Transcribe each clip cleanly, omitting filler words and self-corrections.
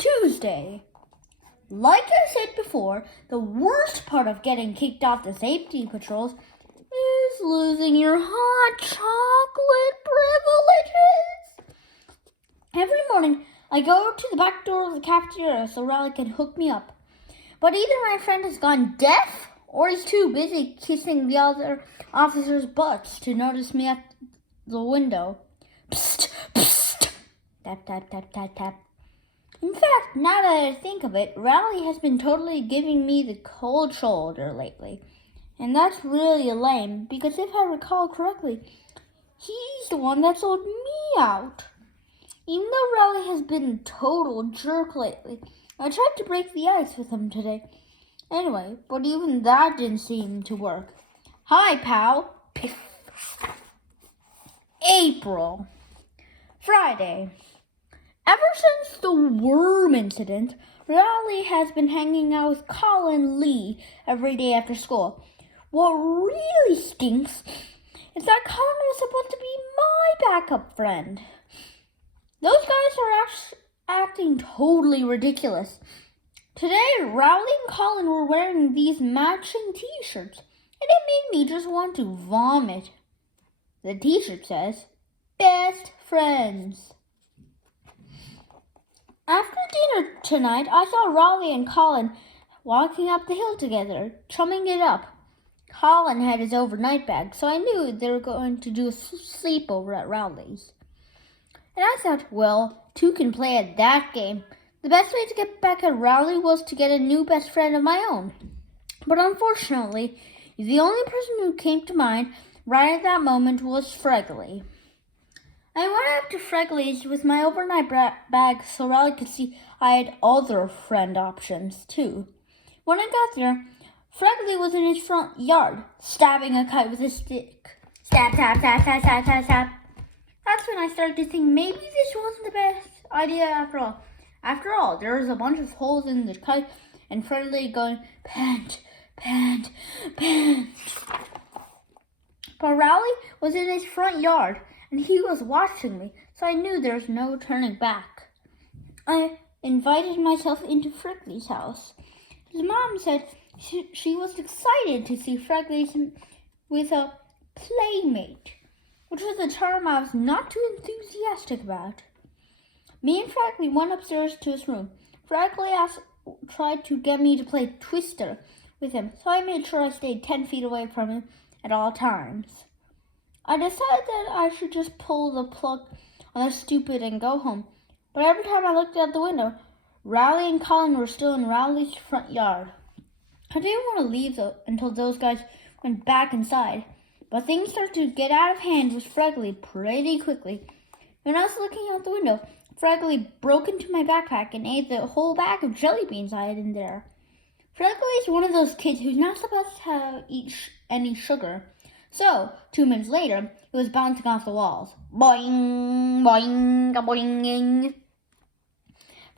Tuesday. Like I said before, the worst part of getting kicked off the safety patrols is losing your hot chocolate privileges. Every morning, I go to the back door of the cafeteria so Riley can hook me up. But either my friend has gone deaf or he's too busy kissing the other officers' butts to notice me at the window. Psst, psst. Tap, tap, tap, tap, tap. In fact, now that I think of it, Riley has been totally giving me the cold shoulder lately. And that's really lame, because if I recall correctly, he's the one that sold me out. Even though Riley has been a total jerk lately, I tried to break the ice with him today. Anyway, but even that didn't seem to work. Hi, pal. Piff. April. Friday. Ever since the worm incident, Riley has been hanging out with Colin Lee every day after school. What really stinks is that Colin was supposed to be my backup friend. Those guys are acting totally ridiculous. Today, Riley and Colin were wearing these matching t-shirts, and it made me just want to vomit. The t-shirt says, "Best Friends." After dinner tonight, I saw Riley and Colin walking up the hill together, chumming it up. Colin had his overnight bag, so I knew they were going to do a sleepover at Riley's. And I thought, well, two can play at that game. The best way to get back at Riley was to get a new best friend of my own. But unfortunately, the only person who came to mind right at that moment was Fregley. I went up to Fregley's with my overnight bag so Riley could see I had other friend options too. When I got there, Fregley was in his front yard, stabbing a kite with a stick. Stab, stab, stab, stab, stab, stab, stab. That's when I started to think maybe this wasn't the best idea after all. After all, there was a bunch of holes in the kite and Fregley going, pant, pant, pant. But Riley was in his front yard, and he was watching me, so I knew there was no turning back. I invited myself into Fregley's house. His mom said she was excited to see Fregley with a playmate, which was a term I was not too enthusiastic about. Me and Fregley went upstairs to his room. Fregley tried to get me to play Twister with him, so I made sure I stayed 10 feet away from him at all times. I decided that I should just pull the plug on the stupid and go home. But every time I looked out the window, Riley and Colin were still in Riley's front yard. I didn't want to leave until those guys went back inside. But things started to get out of hand with Fregley pretty quickly. When I was looking out the window, Fregley broke into my backpack and ate the whole bag of jelly beans I had in there. Fregley is one of those kids who's not supposed to eat any sugar. So, 2 minutes later, it was bouncing off the walls. Boing, boing, boing.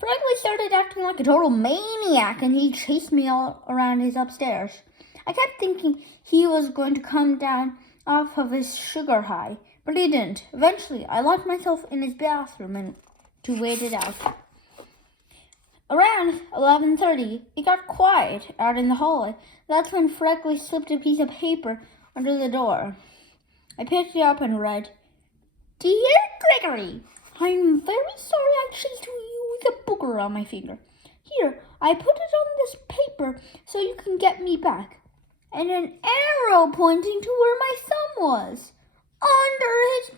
Fregley started acting like a total maniac, and he chased me all around his upstairs. I kept thinking he was going to come down off of his sugar high, but he didn't. Eventually, I locked myself in his bathroom and to wait it out. Around 11:30, it got quiet out in the hallway. That's when Fregley slipped a piece of paper under the door. I picked it up and read, "Dear Gregory, I'm very sorry I chased you with a booger on my finger. Here, I put it on this paper so you can get me back." And an arrow pointing to where my thumb was. Under his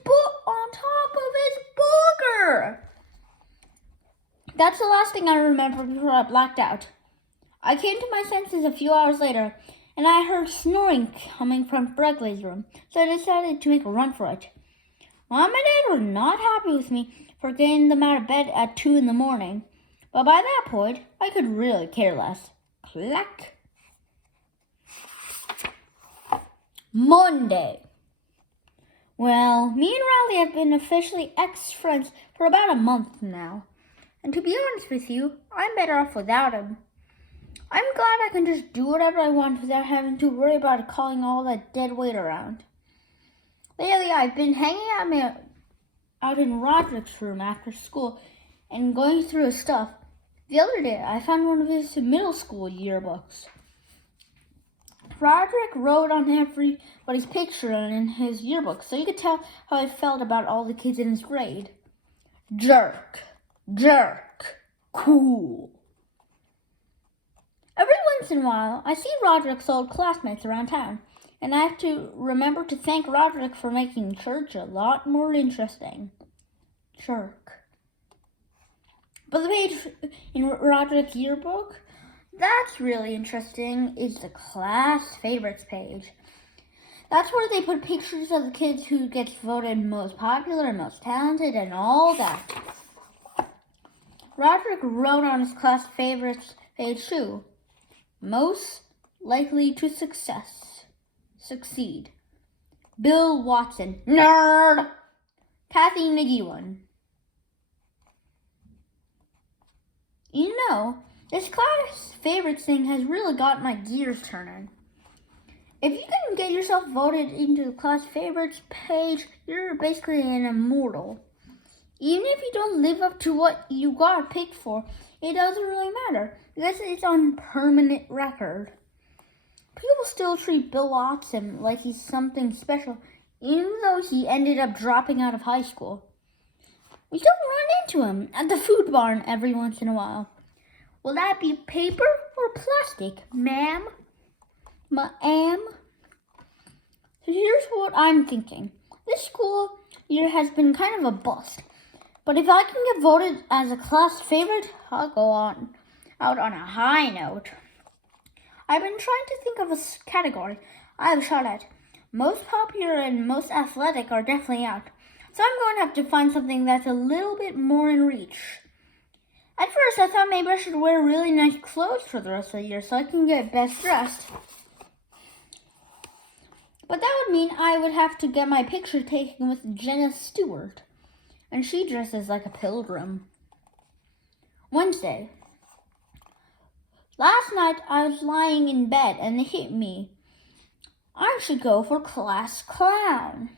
on top of his booger. That's the last thing I remember before I blacked out. I came to my senses a few hours later, and I heard snoring coming from Fregley's room, so I decided to make a run for it. Mom and Dad were not happy with me for getting them out of bed at 2 a.m, but by that point, I could really care less. Clack. Monday. Well, me and Riley have been officially ex-friends for about a month now. And to be honest with you, I'm better off without him. I'm glad I can just do whatever I want without having to worry about calling all that dead weight around. Lately, I've been hanging out in Roderick's room after school and going through his stuff. The other day, I found one of his middle school yearbooks. Roderick wrote on everybody's picture in his yearbook, so you could tell how he felt about all the kids in his grade. Jerk, jerk, cool. Every once in a while, I see Roderick's old classmates around town, and I have to remember to thank Roderick for making church a lot more interesting. Jerk. But the page in Roderick's yearbook that's really interesting is the class favorites page. That's where they put pictures of the kids who gets voted most popular and most talented and all that. Roderick wrote on his class favorites page too. Most likely to succeed. Bill Watson, nerd. Kathy McGeown. You know, this class favorites thing has really got my gears turning. If you can get yourself voted into the class favorites page, you're basically an immortal. Even if you don't live up to what you got picked for, it doesn't really matter because it's on permanent record. People still treat Bill Watson like he's something special, even though he ended up dropping out of high school. We still run into him at the food barn every once in a while. Will that be paper or plastic, ma'am? Ma'am? So here's what I'm thinking. This school year has been kind of a bust. But if I can get voted as a class favorite, I'll go out on a high note. I've been trying to think of a category I have a shot at. Most popular and most athletic are definitely out. So I'm going to have to find something that's a little bit more in reach. At first, I thought maybe I should wear really nice clothes for the rest of the year so I can get best dressed. But that would mean I would have to get my picture taken with Jenna Stewart. And she dresses like a pilgrim. Wednesday. Last night, I was lying in bed and it hit me. I should go for class clown.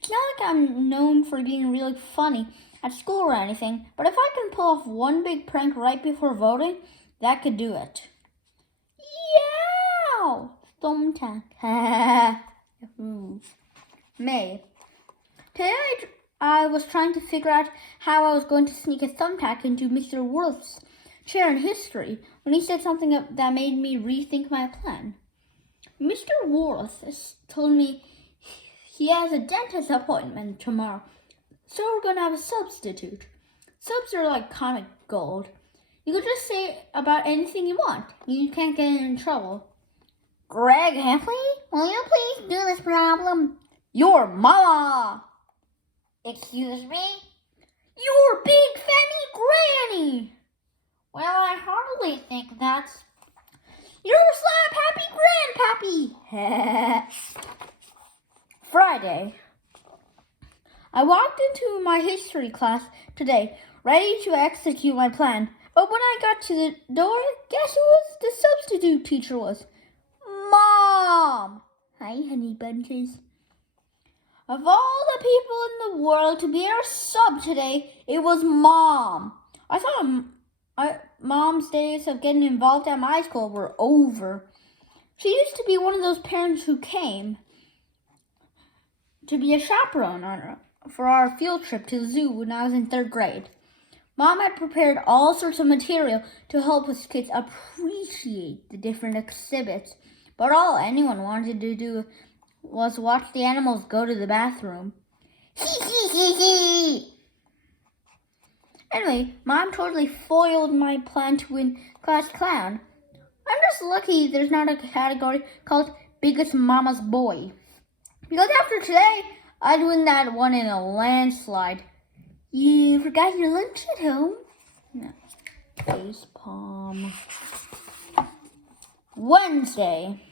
It's not like I'm known for being really funny at school or anything, but if I can pull off one big prank right before voting, that could do it. Yow! Thumbtack. May. Today I was trying to figure out how I was going to sneak a thumbtack into Mr. Worth's chair in history when he said something that made me rethink my plan. Mr. Worth told me he has a dentist appointment tomorrow, so we're going to have a substitute. Subs are like comic gold. You could just say about anything you want. You can't get in trouble. Greg Heffley, will you please do this problem? Your mama! Excuse me? Your big fanny granny! Well, I hardly think that's... Your slap happy grandpappy! Friday. I walked into my history class today, ready to execute my plan. But when I got to the door, guess who the substitute teacher was? Mom! Hi, honey bunches. Of all the people in the world to be our sub today, it was Mom. I thought Mom's days of getting involved at my school were over. She used to be one of those parents who came to be a chaperone for our field trip to the zoo when I was in 3rd grade. Mom had prepared all sorts of material to help us kids appreciate the different exhibits, but all anyone wanted to do was watch the animals go to the bathroom. Anyway, Mom totally foiled my plan to win class clown. I'm just lucky there's not a category called Biggest Mama's Boy. Because after today, I'd win that one in a landslide. You forgot your lunch at home? No. Face palm. Wednesday.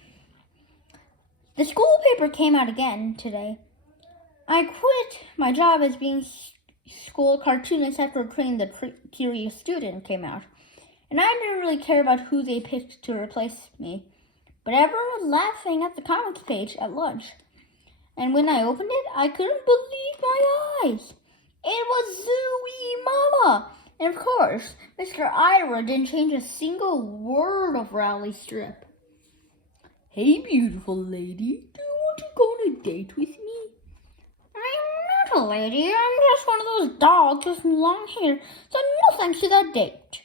The school paper came out again today. I quit my job as being school cartoonist after Train the Curious Student came out. And I didn't really care about who they picked to replace me. But everyone was laughing at the comics page at lunch. And when I opened it, I couldn't believe my eyes. It was Zooey Mama. And of course, Mr. Ira didn't change a single word of Rowley's strip. Hey, beautiful lady, do you want to go on a date with me? I'm not a lady, I'm just one of those dogs with long hair, so no thanks to that date.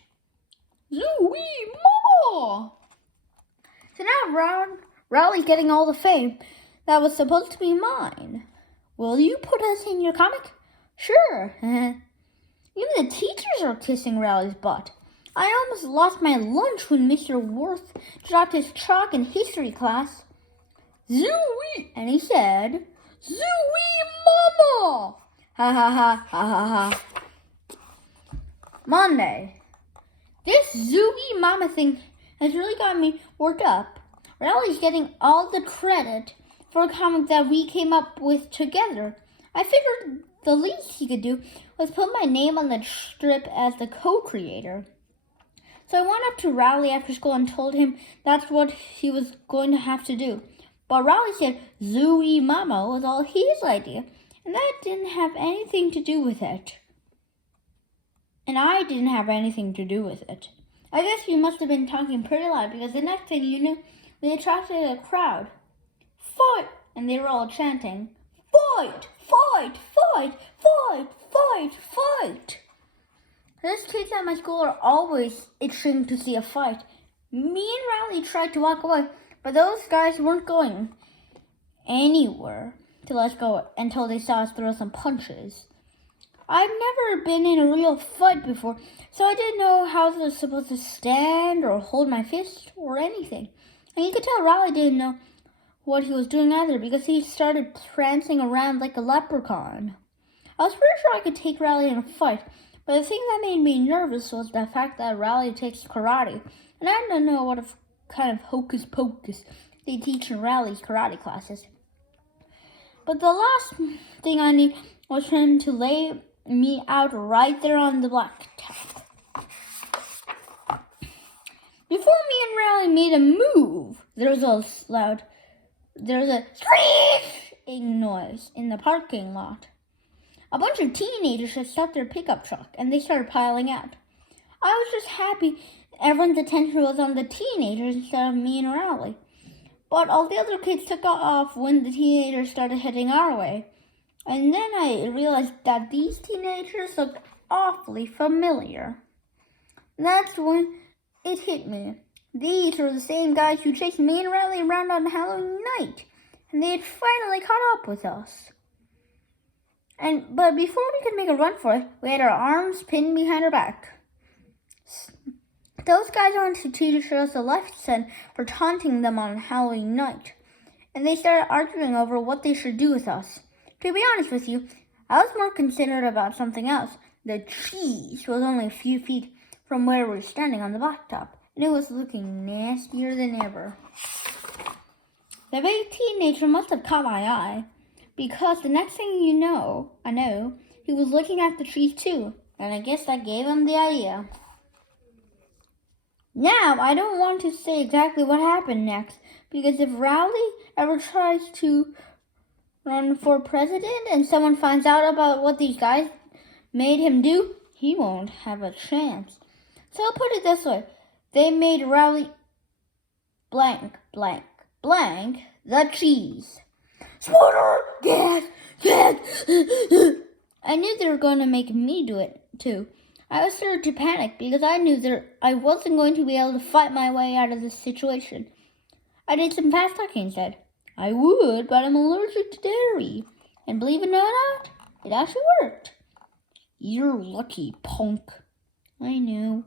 Zooey, mama! So now Rowley's getting all the fame that was supposed to be mine. Will you put us in your comic? Sure. Even the teachers are kissing Rowley's butt. I almost lost my lunch when Mr. Worth dropped his chalk in history class. Zooey! And he said, Zooey mama! Ha ha ha ha ha ha. Monday. This Zooey mama thing has really got me worked up. Rowley's getting all the credit for a comic that we came up with together. I figured the least he could do was put my name on the strip as the co-creator. So I went up to Rowley after school and told him that's what he was going to have to do. But Rowley said Zooey Mama was all his idea, and that didn't have anything to do with it. And I didn't have anything to do with it. I guess you must have been talking pretty loud because the next thing you knew, we attracted a crowd. Fight! And they were all chanting, fight! Fight! Fight! Fight! Fight! Fight! Those kids at my school are always itching to see a fight. Me and Rowley tried to walk away, but those guys weren't going anywhere to let us go until they saw us throw some punches. I've never been in a real fight before, so I didn't know how I was supposed to stand or hold my fist or anything. And you could tell Rowley didn't know what he was doing either because he started prancing around like a leprechaun. I was pretty sure I could take Rowley in a fight, but the thing that made me nervous was the fact that Rowley takes karate, and I didn't know what kind of hocus pocus they teach in Rowley's karate classes. But the last thing I need was for him to lay me out right there on the blacktop. Before me and Rowley made a move, there was a screeching noise in the parking lot. A bunch of teenagers had stopped their pickup truck, and they started piling out. I was just happy everyone's attention was on the teenagers instead of me and Rowley. But all the other kids took off when the teenagers started heading our way. And then I realized that these teenagers looked awfully familiar. That's when it hit me. These were the same guys who chased me and Rowley around on Halloween night, and they had finally caught up with us. But before we could make a run for it, we had our arms pinned behind our back. Those guys wanted to teach us a lesson for taunting them on Halloween night, and they started arguing over what they should do with us. To be honest with you, I was more concerned about something else. The cheese was only a few feet from where we were standing on the blacktop, and it was looking nastier than ever. The big teenager must have caught my eye, because the next thing I know, he was looking at the trees too, and I guess that gave him the idea. Now, I don't want to say exactly what happened next, because if Rowley ever tries to run for president and someone finds out about what these guys made him do, he won't have a chance. So I'll put it this way. They made Rowley blank, blank, blank, the cheese. Smarter! Yes! Yes! I knew they were going to make me do it, too. I was starting to panic because I knew that I wasn't going to be able to fight my way out of this situation. I did some fast talking instead. I would, but I'm allergic to dairy. And believe it or not, it actually worked. You're lucky, punk. I know.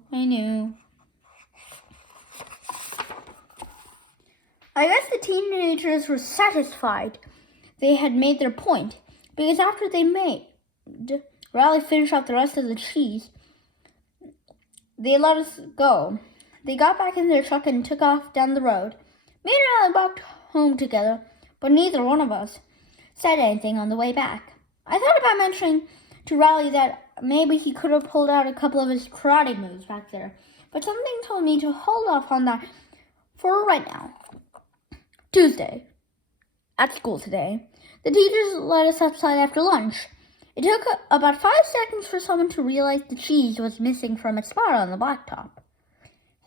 I guess the teenagers were satisfied they had made their point, because after they made Rowley finish off the rest of the cheese, they let us go. They got back in their truck and took off down the road. Me and Aloud walked home together, but neither one of us said anything on the way back. I thought about mentioning to Rowley that maybe he could have pulled out a couple of his karate moves back there, but something told me to hold off on that for right now. Tuesday. At school today, the teachers let us outside after lunch. It took about 5 seconds for someone to realize the cheese was missing from its spot on the blacktop.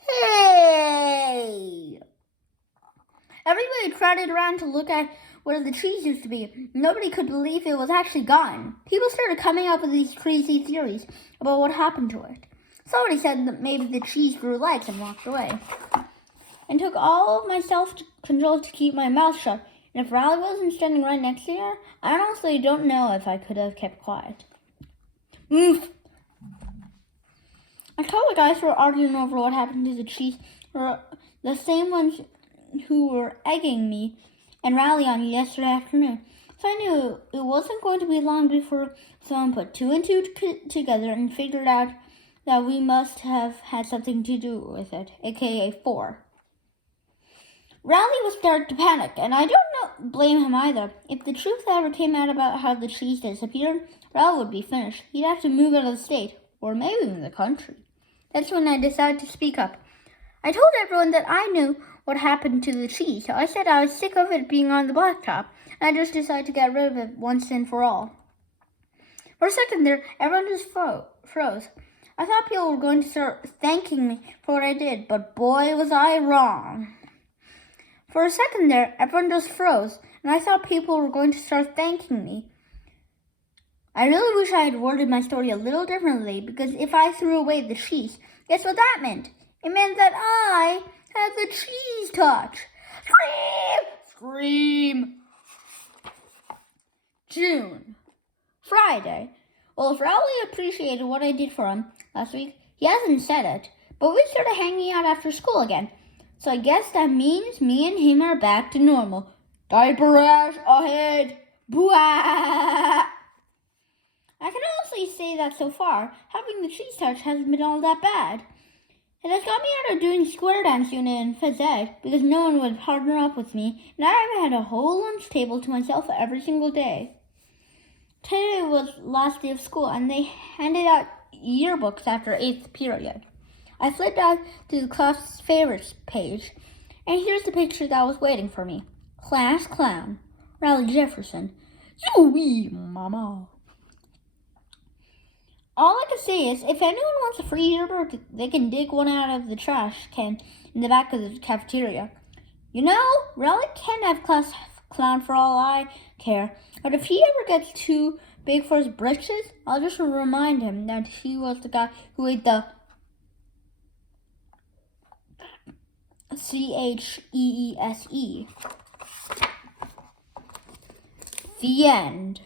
Hey! Everybody crowded around to look at where the cheese used to be. Nobody could believe it was actually gone. People started coming up with these crazy theories about what happened to it. Somebody said that maybe the cheese grew legs and walked away. And took all of my self-control to keep my mouth shut. And if Riley wasn't standing right next to her, I honestly don't know if I could have kept quiet. I told the guys who were arguing over what happened to the cheese were the same ones who were egging me and Riley on yesterday afternoon. So I knew it wasn't going to be long before someone put 2 and 2 together and figured out that we must have had something to do with it, aka 4. Riley was starting to panic, and I don't blame him either. If the truth ever came out about how the cheese disappeared, Riley would be finished. He'd have to move out of the state, or maybe even the country. That's when I decided to speak up. I told everyone that I knew what happened to the cheese. I said I was sick of it being on the blacktop, and I just decided to get rid of it once and for all. For a second there, everyone just froze. I thought people were going to start thanking me for what I did, but boy was I wrong. For a second there, everyone just froze, and I thought people were going to start thanking me. I really wish I had worded my story a little differently, because if I threw away the cheese, guess what that meant? It meant that I had the cheese touch. Scream! June. Friday. Well, if Rowley appreciated what I did for him last week, he hasn't said it, but we started hanging out after school again. So I guess that means me and him are back to normal. Diaper rash ahead. Boo-ah! I can honestly say that so far, having the cheese touch hasn't been all that bad. It has got me out of doing square dance unit in phys ed because no one would partner up with me, and I had a whole lunch table to myself every single day. Today was last day of school, and they handed out yearbooks after 8th period. I flipped out to the class favorites page, and here's the picture that was waiting for me. Class clown, Riley Jefferson. Yoo-wee, mama. All I can say is, if anyone wants a free yearbook, they can dig one out of the trash can in the back of the cafeteria. You know, Riley can have class clown for all I care, but if he ever gets too big for his britches, I'll just remind him that he was the guy who ate the CHEESE. The end.